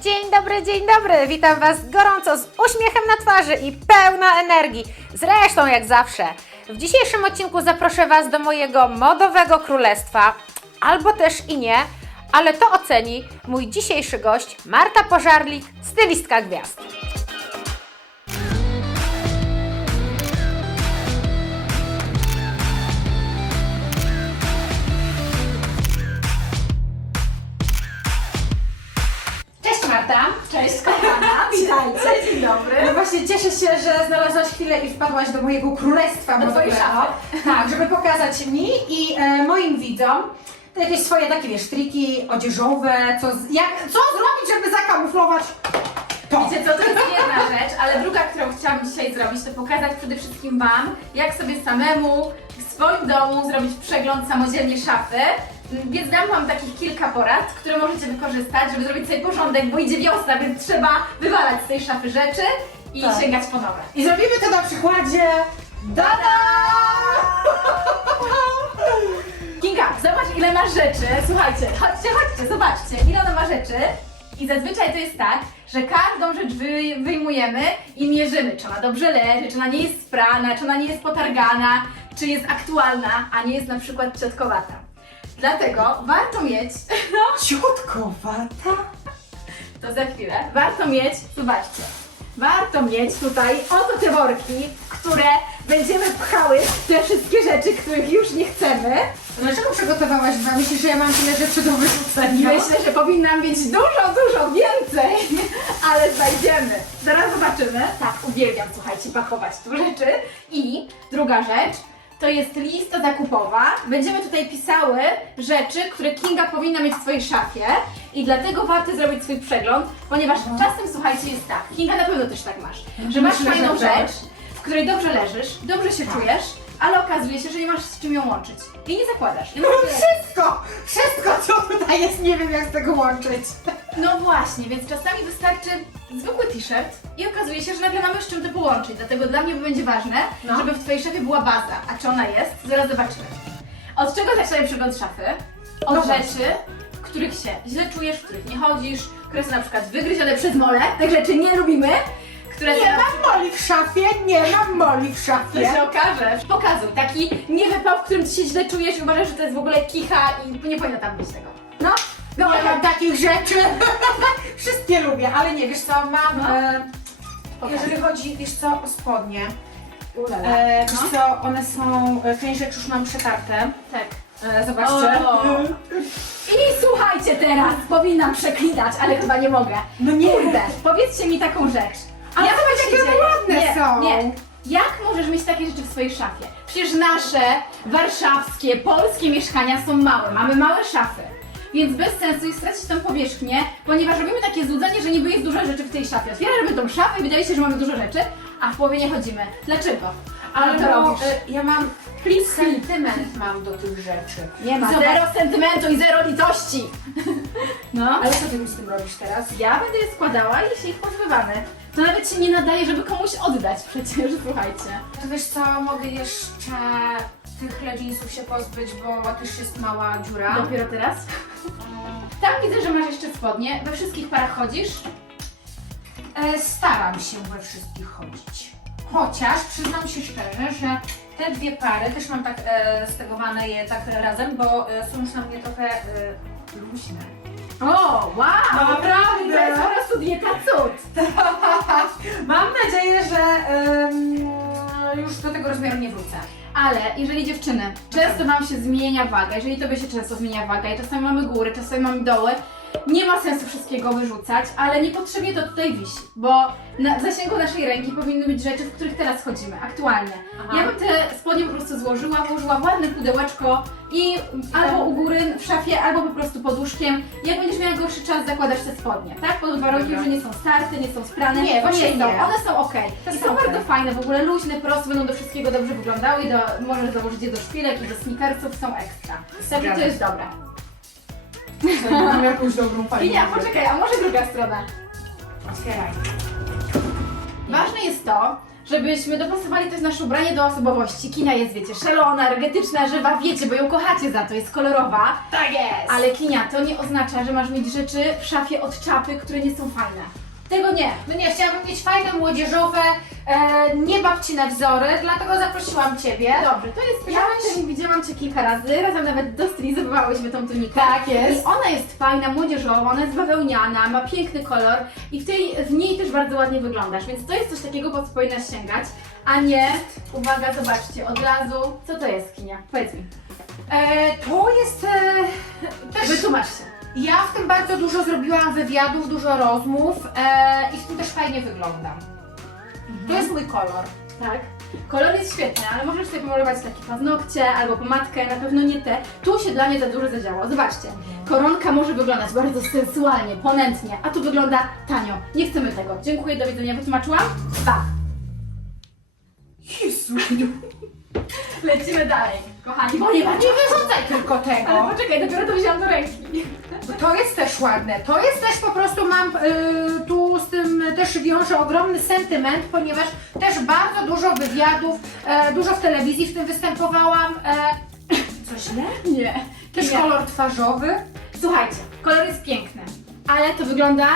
Dzień dobry, dzień dobry. Witam Was gorąco, z uśmiechem na twarzy i pełna energii. Zresztą jak zawsze. W dzisiejszym odcinku zaproszę Was do mojego modowego królestwa, albo też i nie, ale to oceni mój dzisiejszy gość Marta Pożarlik, stylistka gwiazd. Cześć kochana, witajcie, dzień dobry. No właśnie cieszę się, że znalazłaś chwilę i wpadłaś do mojego królestwa Do twojej modowego. Tak, żeby pokazać mi i e, moim widzom te jakieś swoje takie wiesz, triki odzieżowe, co, z- jak, co zrobić, żeby zakamuflować to. Wiecie co, to jest jedna rzecz, ale druga, którą chciałam dzisiaj zrobić, to pokazać przede wszystkim Wam, jak sobie samemu w swoim domu zrobić przegląd samodzielnie szafy. Więc dam Wam takich kilka porad, które możecie wykorzystać, żeby zrobić sobie porządek, bo idzie wiosna, więc trzeba wywalać z tej szafy rzeczy i Tak. sięgać po nowe. I zrobimy to na przykładzie Dada! Kinga, zobacz ile masz rzeczy. Słuchajcie, chodźcie, chodźcie, zobaczcie, ile ona ma rzeczy. I zazwyczaj to jest tak, że każdą rzecz wy, wyjmujemy i mierzymy, czy ona dobrze leży, czy ona nie jest sprana, czy ona nie jest potargana, czy jest aktualna, a nie jest na przykład ciotkowata. Dlatego warto mieć, no Ciutkowata? to za chwilę, warto mieć, zobaczcie, warto mieć tutaj oto te worki, które będziemy pchały te wszystkie rzeczy, których już nie chcemy. Dlaczego przygotowałaś dwa? Myślisz, że ja mam tyle rzeczy do wyrzucenia? Myślę, że powinnam mieć dużo, dużo więcej, ale znajdziemy. Zaraz zobaczymy. Tak, uwielbiam, słuchajcie, pakować tu rzeczy. I druga rzecz, to jest lista zakupowa. Będziemy tutaj pisały rzeczy, które Kinga powinna mieć w swojej szafie i dlatego warto zrobić swój przegląd, ponieważ czasem, słuchajcie, jest tak, Kinga na pewno też tak masz, że masz fajną tak. rzecz, w której dobrze leżysz, dobrze się czujesz, ale okazuje się, że nie masz z czym ją łączyć i nie zakładasz. No tyle. wszystko! Wszystko, co tutaj jest, nie wiem jak z tego łączyć. No właśnie, więc czasami wystarczy zwykły t-shirt i okazuje się, że nagle mamy z czym to połączyć. Dlatego dla mnie będzie ważne, No. żeby w Twojej szafie była baza. A czy ona jest? Zaraz zobaczymy. Od czego zaczynamy przegląd szafy? Od No rzeczy, w których się źle czujesz, w których nie chodzisz, które są na przykład wygryzione przez mole. Tych rzeczy nie lubimy. Które Nie mam moli w szafie, nie mam moli w to szafie. się okaże. Pokazuj, taki niewypał, w którym Ty się źle czujesz i uważasz, że to jest w ogóle kicha i nie powinno tam być tego. No, no, Nie mam takich rzeczy. Wszystkie lubię, ale nie, wiesz co, mam, No. e, Pokaż. jeżeli chodzi, wiesz co, o spodnie. Ulala. E, wiesz No. co, one są, e, część rzeczy już mam przetarte. Tak. E, zobaczcie. O. I słuchajcie teraz, powinnam przeklinać, ale chyba nie mogę. No nie. Kurde, powiedzcie mi taką rzecz. Jakie one ładne nie, są. Nie. Jak możesz mieć takie rzeczy w swojej szafie? Przecież nasze warszawskie, polskie mieszkania są małe, mamy małe szafy. Więc bez sensu jest stracić tą powierzchnię, ponieważ robimy takie złudzenie, że niby jest dużo rzeczy w tej szafie. Otwieramy tą szafę i wydaje się, że mamy dużo rzeczy, a w połowie nie chodzimy. Dlaczego? Ale to no, robisz. e, ja mam sentyment mam do tych rzeczy. Nie ma. Zobacz. Zero sentymentu i zero litości. No. Ale co ty z tym robisz teraz? Ja będę je składała i się ich pozbywamy. To nawet się nie nadaje, żeby komuś oddać przecież, słuchajcie. To wiesz co, mogę jeszcze tych leginsów się pozbyć, bo też jest mała dziura. Dopiero teraz. Tam widzę, że masz jeszcze spodnie. We wszystkich parach chodzisz. E, staram się we wszystkich chodzić. Chociaż przyznam się szczerze, że te dwie pary też mam tak e, stegowane je tak razem, bo e, są już na mnie trochę e, luźne. O, wow! Naprawdę? To jest po prostu dieta cud. mam nadzieję, że em, już do tego rozmiaru nie wrócę. Ale jeżeli dziewczyny, często Wam się zmienia waga, jeżeli Tobie się często zmienia waga i czasami mamy góry, czasami mamy doły, nie ma sensu wszystkiego wyrzucać, ale niepotrzebnie to tutaj wisi, bo na w zasięgu naszej ręki powinny być rzeczy, w których teraz chodzimy, aktualnie. Aha. Ja bym te spodnie po prostu złożyła, włożyła w ładne pudełeczko i albo u góry w szafie, albo po prostu pod łóżkiem. Jak będziesz miała gorszy czas, zakładasz te spodnie, tak? Pod warunkiem, że nie są starte, nie są sprane. Nie, właśnie są. nie. One są ok. To I są są okej. bardzo fajne, w ogóle luźne, proste, będą do wszystkiego dobrze wyglądały i do, możesz założyć je do szpilek i do sneakersów, są ekstra. Także to Zgadzam jest dobre. Mam jakąś dobrą I nie, poczekaj, a może druga strona. Otwieraj. Ważne jest to, żebyśmy dopasowali też nasze ubranie do osobowości. Kinia jest, wiecie, szalona, energetyczna, żywa, wiecie, bo ją kochacie za to, jest kolorowa. Tak jest. Ale Kinia, to nie oznacza, że masz mieć rzeczy w szafie od czapy, które nie są fajne. Tego nie. No nie, chciałabym mieć fajne, młodzieżowe, e, nie babcine wzory, dlatego zaprosiłam Ciebie. Dobrze, to jest ja też widziałam Cię kilka razy, razem nawet dostylizowałyśmy tą tunikę. Tak jest. I ona jest fajna, młodzieżowa, ona jest bawełniana, ma piękny kolor i w, tej, w niej też bardzo ładnie wyglądasz, więc to jest coś takiego, po co powinnaś sięgać, a nie, uwaga, zobaczcie, od razu, co to jest, Kinia? Powiedz mi, E, to jest e, też... wytłumacz się. Ja w tym bardzo dużo zrobiłam wywiadów, dużo rozmów e, i w tym też fajnie wyglądam. To jest mój kolor. Tak. Kolor jest świetny, ale możesz sobie pomalować takie paznokcie albo pomadkę, na pewno nie te. Tu się dla mnie za dużo zadziało. Zobaczcie, koronka może wyglądać bardzo sensualnie, ponętnie, a tu wygląda tanio. Nie chcemy tego. Dziękuję, do widzenia. Wytłumaczyłam? Dwa. Jezu, Lecimy dalej, kochani, bo nie nie wyrzucaj tylko Ale tego. poczekaj, dopiero to wziąłam do ręki. To jest też ładne. To jest też po prostu mam y, tu z tym też wiąże ogromny sentyment, ponieważ też bardzo dużo wywiadów, e, dużo w telewizji w tym występowałam. E, co źle? Nie. Też Nie. kolor twarzowy. Słuchajcie, kolor jest piękny, ale to wygląda...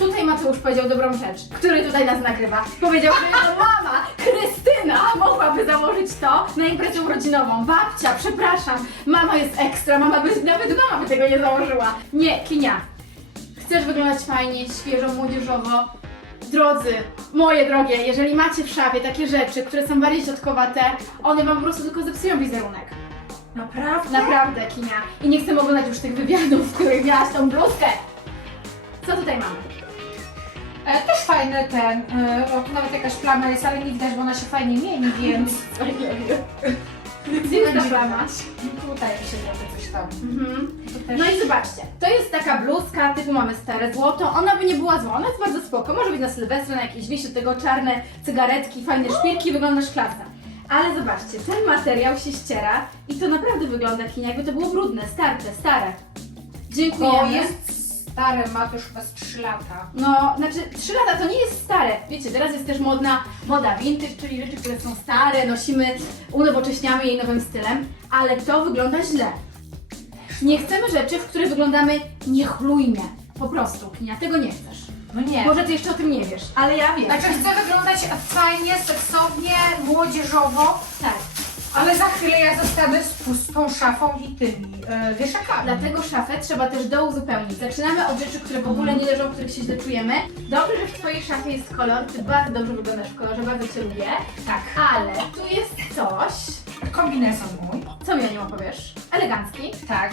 Tutaj Mateusz powiedział dobrą rzecz, który tutaj nas nagrywa. Powiedział, że jego mama, Krystyna, mogłaby założyć to na imprezę urodzinową. Babcia, przepraszam, mama jest ekstra, mama by, nawet mama by tego nie założyła. Nie, Kinia, chcesz wyglądać fajnie, świeżo, młodzieżowo? Drodzy, moje drogie, jeżeli macie w szafie takie rzeczy, które są bardziej środkowate, one wam po prostu tylko zepsują wizerunek. Naprawdę? Naprawdę, Kinia. I nie chcę oglądać już tych wywiadów, w których miałaś tą bluzkę. Co tutaj mamy? E, też fajny ten, e, o, tu nawet jakaś plama jest, ale nie widać, bo ona się fajnie mieni, więc... Jest ta plama? Tutaj mi się trochę coś tam. Mhm. To też... No i zobaczcie, to jest taka bluzka, typu mamy stare złoto, ona by nie była zła, ona jest bardzo spoko, może być na Sylwestra, na jakieś wieś, do tego czarne cygaretki, fajne szpilki, wyglądasz klasa. Ale zobaczcie, ten materiał się ściera i to naprawdę wygląda, Kinia, jakby to było brudne, starte, stare. Dziękujemy. To jest stare, ma już chyba z 3 lata. No, znaczy 3 lata to nie jest stare. Wiecie, teraz jest też modna moda vintage, czyli rzeczy, które są stare, nosimy, unowocześniamy je nowym stylem, ale to wygląda źle. Nie chcemy rzeczy, w które wyglądamy niechlujnie. Po prostu, Kinia, tego nie chcesz. No nie. Może ty jeszcze o tym nie wiesz, ale ja wiem. Znaczy chcę wyglądać fajnie, seksownie, młodzieżowo, tak. Ale za chwilę ja zostanę z pustą szafą i tymi e, wieszakami. Dlatego szafę trzeba też douzupełnić. Zaczynamy od rzeczy, które w ogóle nie leżą, w których się źle czujemy. Dobrze, że w Twojej szafie jest kolor, Ty bardzo dobrze wyglądasz w kolorze, bardzo Cię lubię. Tak. Ale tu jest coś, Kombinezon mój. co mi o nim opowiesz? Elegancki. Tak.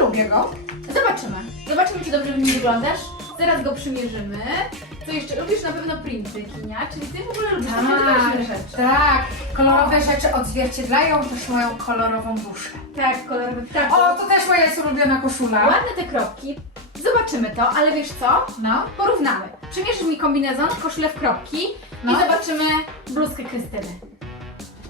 Lubię go. Zobaczymy. Zobaczymy, czy dobrze w nim wyglądasz. Zaraz go przymierzymy. Co jeszcze? Lubisz na pewno printy, Kinia, czyli ty w ogóle lubisz takie odważne rzeczy. tak. Kolorowe rzeczy odzwierciedlają też moją kolorową duszę. Tak, kolorowy ptak. O, to też moja jest ulubiona koszula. Ładne te kropki. Zobaczymy to, ale wiesz co? No. Porównamy. Przymierzysz mi kombinezon, koszulę w kropki No. i zobaczymy bluzkę Krystyny.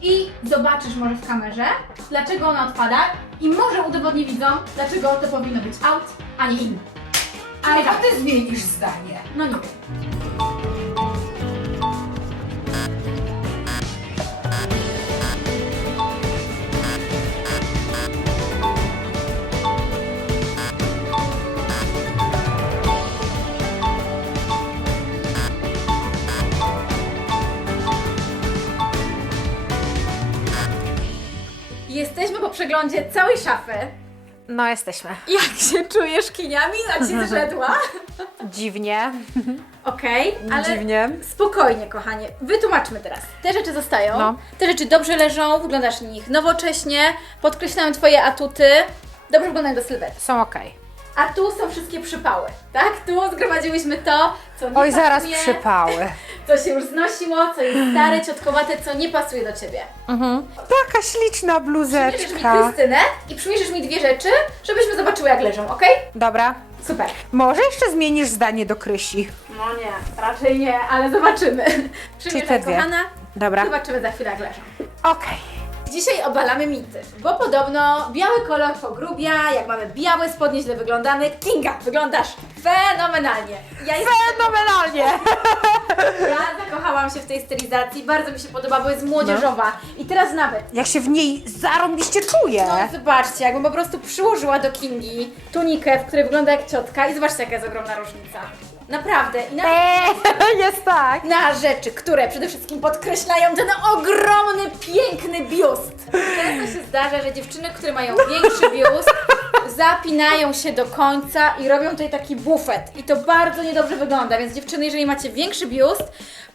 I zobaczysz może w kamerze, dlaczego ona odpada i może udowodni widzom, dlaczego to powinno być out, a nie in. Albo tak, ty zmienisz zdanie. no nie. Jesteśmy po przeglądzie całej szafy. No, jesteśmy. Jak się czujesz, Kinia? Mina ci zrzedła. Dziwnie. Okej, ale Dziwnie. spokojnie, kochanie. Wytłumaczmy teraz. Te rzeczy zostają. No. Te rzeczy dobrze leżą, wyglądasz w nich nowocześnie, podkreślam Twoje atuty. Dobrze wyglądają do sylwetki. Są okej. A tu są wszystkie przypały, tak? Tu zgromadziłyśmy to, co nie Oj, pasuje, zaraz przypały. co się już znosiło, co jest stare, ciotkowate, co nie pasuje do Ciebie. Mhm. Taka śliczna Przymierzysz mi bluzeczka. Krystynę i przymierzysz mi dwie rzeczy, żebyśmy zobaczyły jak leżą, ok? Dobra. Super. Może jeszcze zmienisz zdanie do Krysi. No nie, raczej nie, ale zobaczymy. Przymierzaj, te dwie. kochana. Dobra. Zobaczymy za chwilę jak leżą. Okej. Dzisiaj obalamy mity, bo podobno biały kolor pogrubia, jak mamy białe spodnie, źle wyglądamy. Kinga, wyglądasz fenomenalnie. Ja jestem, Fenomenalnie. Ja zakochałam się w tej stylizacji, bardzo mi się podoba, bo jest młodzieżowa. I teraz nawet Jak się w niej zarąbiście czuję. No zobaczcie, jakbym po prostu przyłożyła do Kingi tunikę, w której wygląda jak ciotka i zobaczcie jaka jest ogromna różnica. Naprawdę. I na, Eee, jest tak. na rzeczy, które przede wszystkim podkreślają ten ogromny, piękny biust. Często się zdarza, że dziewczyny, które mają większy biust, zapinają się do końca i robią tutaj taki bufet. I to bardzo niedobrze wygląda, więc dziewczyny, jeżeli macie większy biust,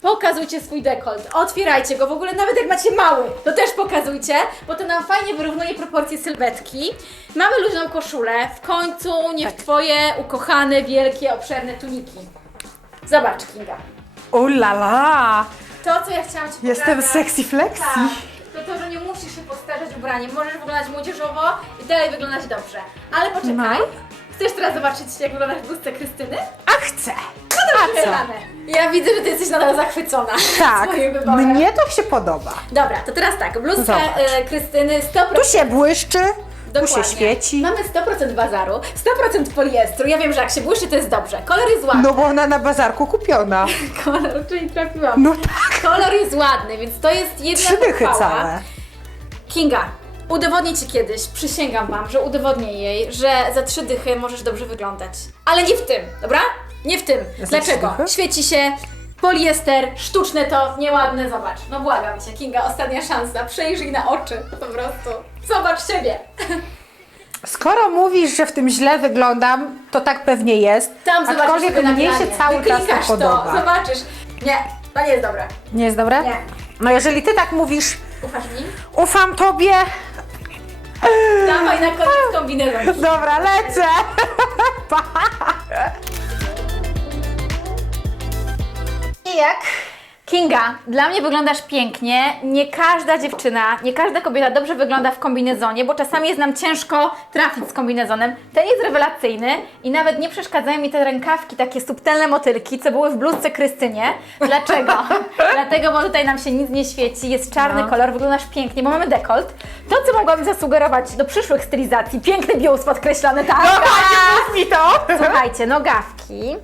pokazujcie swój dekolt, otwierajcie go, w ogóle nawet jak macie mały, to też pokazujcie, bo to nam fajnie wyrównuje proporcje sylwetki. Mamy luźną koszulę, w końcu niech Twoje ukochane, wielkie, obszerne tuniki. Zobacz, Kinga. Ulala. To, co ja chciałam Ci Jestem pokazać, sexy flexi. Tak, to to, że nie musisz postarzać ubraniem, możesz wyglądać młodzieżowo i dalej wyglądać dobrze. Ale poczekaj, No. chcesz teraz zobaczyć, jak wyglądasz w bluzce Krystyny? A chcę. A co? Kochane, Ja widzę, że Ty jesteś nadal zachwycona Tak, swoim wyborem. mnie to się podoba. Dobra, to teraz tak, bluzka Zobacz. e, Krystyny 100%. Tu się błyszczy, tu się świeci. Mamy 100% bazaru, 100% poliestru. Ja wiem, że jak się błyszczy, to jest dobrze. Kolor jest ładny. No bo ona na bazarku kupiona. Kolor, czyli trafiłam. No tak. Kolor jest ładny, więc to jest jedna Trzy dychy pochwała. całe. Kinga, udowodnię Ci kiedyś, przysięgam Wam, że udowodnię jej, że za trzy dychy możesz dobrze wyglądać. Ale nie w tym, dobra? Nie w tym. Dlaczego? Świeci się, poliester, sztuczne to, nieładne, zobacz. No błagam Cię, Kinga, ostatnia szansa, przejrzyj na oczy, po prostu. Zobacz siebie. Skoro mówisz, że w tym źle wyglądam, to tak pewnie jest. Tam zobaczysz Aczkolwiek mnie się cały czas to Wyklikasz podoba. to, zobaczysz. Nie, to nie jest dobre. Nie jest dobre? Nie. No jeżeli ty tak mówisz, Ufasz mi? ufam tobie. Dawaj na koniec kombinezon. Dobra, lecę. Pa. I jak? Kinga, dla mnie wyglądasz pięknie. Nie każda dziewczyna, nie każda kobieta dobrze wygląda w kombinezonie, bo czasami jest nam ciężko trafić z kombinezonem. Ten jest rewelacyjny i nawet nie przeszkadzają mi te rękawki, takie subtelne motylki, co były w bluzce Krystynie. Dlaczego? Dlatego, bo tutaj nam się nic nie świeci, jest czarny No. kolor, wyglądasz pięknie, bo mamy dekolt. To, co mogłabym zasugerować do przyszłych stylizacji, piękny biust podkreślony, tak? Mów mi to. Słuchajcie, nogawki.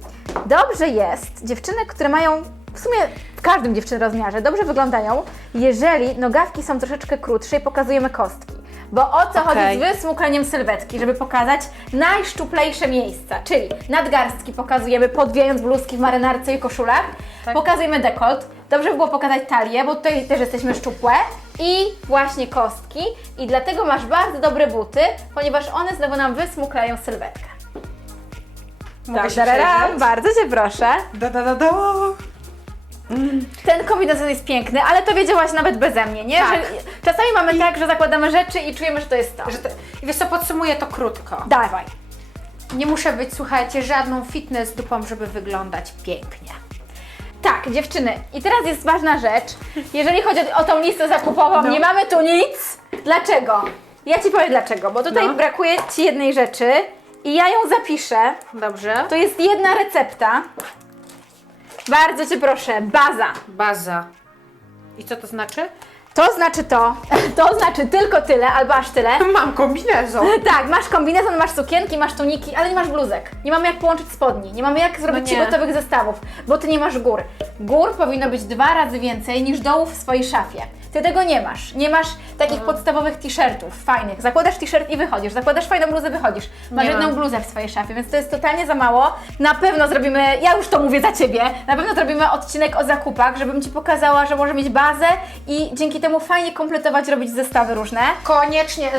Dobrze jest, dziewczyny, które mają, w sumie w każdym dziewczyn rozmiarze, dobrze wyglądają, jeżeli nogawki są troszeczkę krótsze i pokazujemy kostki. Bo o co Okej. chodzi z wysmukaniem sylwetki, żeby pokazać najszczuplejsze miejsca, czyli nadgarstki pokazujemy podwijając bluzki w marynarce i koszulach, Tak. pokazujemy dekolt, dobrze by było pokazać talię, bo tutaj też jesteśmy szczupłe i właśnie kostki i dlatego masz bardzo dobre buty, ponieważ one znowu nam wysmuklają sylwetkę. Mogę Tak, się bardzo Cię proszę. Da, da, da, da. Ten kombinezon jest piękny, ale to wiedziałaś nawet beze mnie, nie? Tak. Że czasami mamy tak, że zakładamy rzeczy i czujemy, że to jest to. Że to, I wiesz co, podsumuję to krótko. Dawaj. Nie muszę być, słuchajcie, żadną fitness dupą, żeby wyglądać pięknie. Tak, dziewczyny. I teraz jest ważna rzecz. Jeżeli chodzi o, o tą listę zakupową, No. nie mamy tu nic. Dlaczego? Ja Ci powiem dlaczego, bo tutaj No. brakuje Ci jednej rzeczy i ja ją zapiszę. Dobrze. To jest jedna recepta. Bardzo Cię proszę, baza. Baza. I co to znaczy? To znaczy to, to znaczy tylko tyle, albo aż tyle. Mam kombinezon. Tak, masz kombinezon, masz sukienki, masz tuniki, ale nie masz bluzek. Nie mamy jak połączyć spodni, nie mamy jak zrobić No ci gotowych zestawów, bo ty nie masz gór. Gór powinno być dwa razy więcej niż dołów w swojej szafie. Ty tego nie masz. Nie masz takich Mhm. podstawowych t-shirtów, fajnych. Zakładasz t-shirt i wychodzisz, zakładasz fajną bluzę, wychodzisz. Masz Nie jedną mam. bluzę w swojej szafie, więc to jest totalnie za mało. Na pewno zrobimy, ja już to mówię za Ciebie, na pewno zrobimy odcinek o zakupach, żebym Ci pokazała, że może mieć bazę i dzięki temu fajnie kompletować, robić zestawy różne. Koniecznie.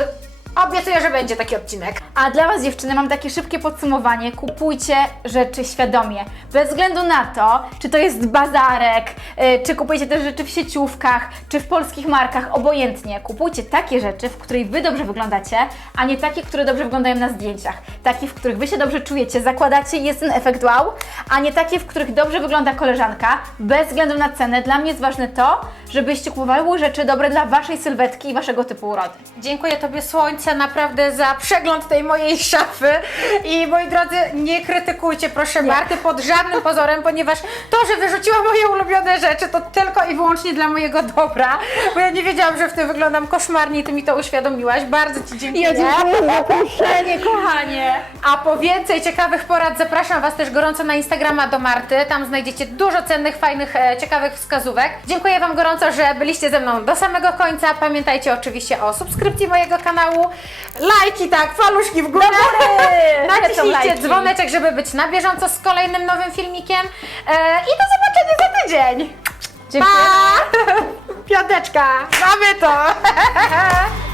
Obiecuję, że będzie taki odcinek. A dla Was dziewczyny mam takie szybkie podsumowanie. Kupujcie rzeczy świadomie. Bez względu na to, czy to jest bazarek, y, czy kupujecie też rzeczy w sieciówkach, czy w polskich markach, obojętnie. Kupujcie takie rzeczy, w których Wy dobrze wyglądacie, a nie takie, które dobrze wyglądają na zdjęciach. Takie, w których Wy się dobrze czujecie, zakładacie i jest ten efekt wow, a nie takie, w których dobrze wygląda koleżanka, bez względu na cenę. Dla mnie jest ważne to, żebyście kupowały rzeczy dobre dla Waszej sylwetki i Waszego typu urody. Dziękuję Tobie Słońce naprawdę za przegląd tej mojej szafy i moi drodzy, nie krytykujcie proszę Marty pod żadnym pozorem, ponieważ to, że wyrzuciła moje ulubione rzeczy to tylko i wyłącznie dla mojego dobra, bo ja nie wiedziałam, że w tym wyglądam koszmarnie i Ty mi to uświadomiłaś. Bardzo Ci dziękuję. za zaproszenie, kochanie! A po więcej ciekawych porad zapraszam Was też gorąco na Instagrama do Marty. Tam znajdziecie dużo cennych, fajnych, e, ciekawych wskazówek. Dziękuję Wam gorąco, że byliście ze mną do samego końca. Pamiętajcie oczywiście o subskrypcji mojego kanału. Lajki, tak, faluszki w górę. Naciśnijcie dzwoneczek, żeby być na bieżąco z kolejnym nowym filmikiem. E, I do zobaczenia za tydzień. Dziękuję. Pa! Piąteczka, mamy to!